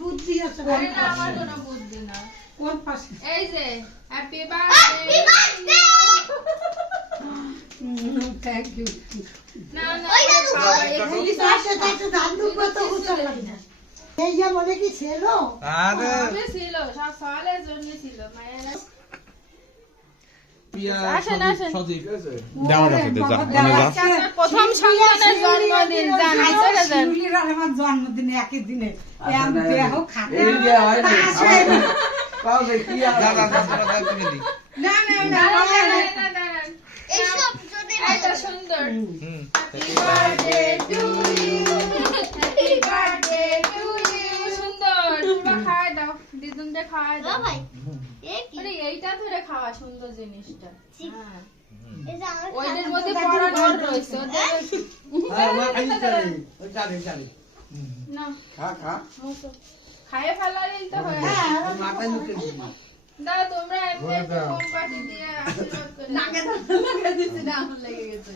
বুদ্ধি আছে না আমার কোনো বুদ্ধি না কোন পাশে এই যে হ্যাপি বার্থডে থ্যাংক ইউ না না বাবা এই তাতে তাতে দাদু কত উচাল না এই যে বলে কি ছিল আরে ছিল সব সওয়ালের জন্য ছিল মায়েরা পিয়া আসেন, আসেন। সজীব খাওয়াই দাও। ভাই আরে এইটা ধরে খাওয়া সুন্দর জিনিসটা। হ্যাঁ। এই যে আমার ওইটার মধ্যে রয়েছে খাই চাই ওই চালি চালি না। খা খা। মতো ফেলারই তো হয়ে মাথায় মুখে দিবি। তোমরা এমনি কম পাটি দিয়ে আশীর্বাদ করে লেগে গেছে।